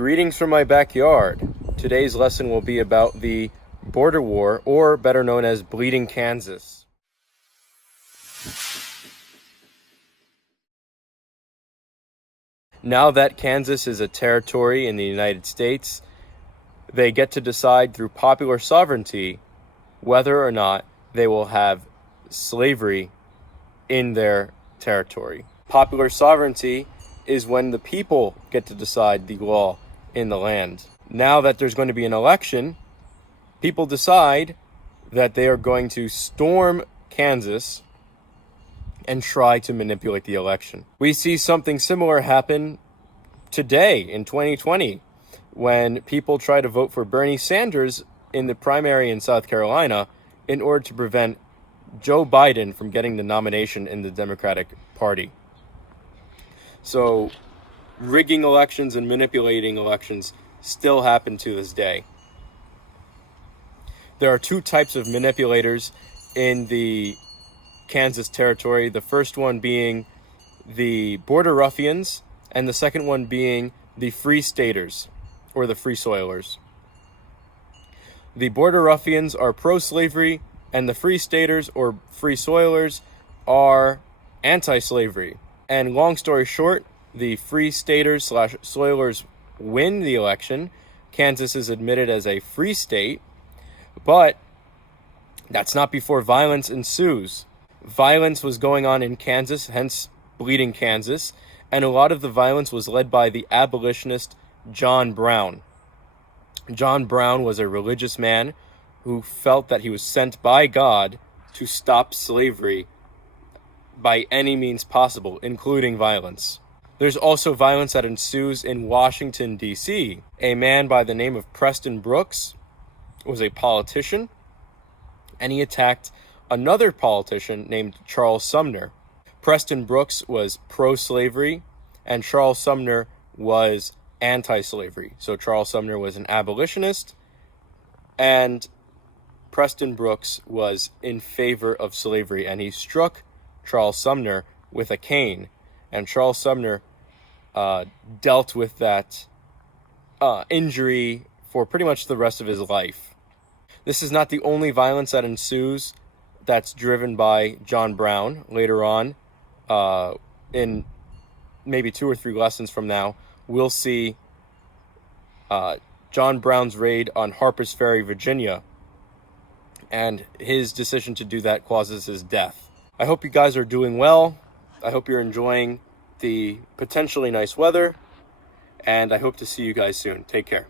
Greetings from my backyard. Today's lesson will be about the border war, or better known as Bleeding Kansas. Now that Kansas is a territory in the United States, they get to decide through popular sovereignty whether or not they will have slavery in their territory. Popular sovereignty is when the people get to decide the law in the land. Now that there's going to be an election, people decide that they are going to storm Kansas and try to manipulate the election. We see something similar happen today in 2020 when people try to vote for Bernie Sanders in the primary in South Carolina in order to prevent Joe Biden from getting the nomination in the Democratic Party. So rigging elections and manipulating elections still happen to this day. There are two types of manipulators in the Kansas territory. The first one being the border ruffians, and the second one being the free staters, or the free soilers. The border ruffians are pro-slavery, and the free staters, or free soilers, are anti-slavery. And long story short, the free staters / soilers win the election. Kansas is admitted as a free state, but that's not before violence ensues. Violence was going on in Kansas, hence Bleeding Kansas, and a lot of the violence was led by the abolitionist John Brown. John Brown was a religious man who felt that he was sent by God to stop slavery by any means possible, including violence. There's also violence that ensues in Washington, D.C. A man by the name of Preston Brooks was a politician, and he attacked another politician named Charles Sumner. Preston Brooks was pro-slavery, and Charles Sumner was anti-slavery. So Charles Sumner was an abolitionist, and Preston Brooks was in favor of slavery, and he struck Charles Sumner with a cane, and Charles Sumner dealt with that injury for pretty much the rest of his life. This is not the only violence that ensues that's driven by John Brown. Later on, in maybe 2 or 3 lessons from now, we'll see John Brown's raid on Harper's Ferry, Virginia, and his decision to do that causes his death. I hope you guys are doing well. I hope you're enjoying the potentially nice weather, and I hope to see you guys soon. Take care.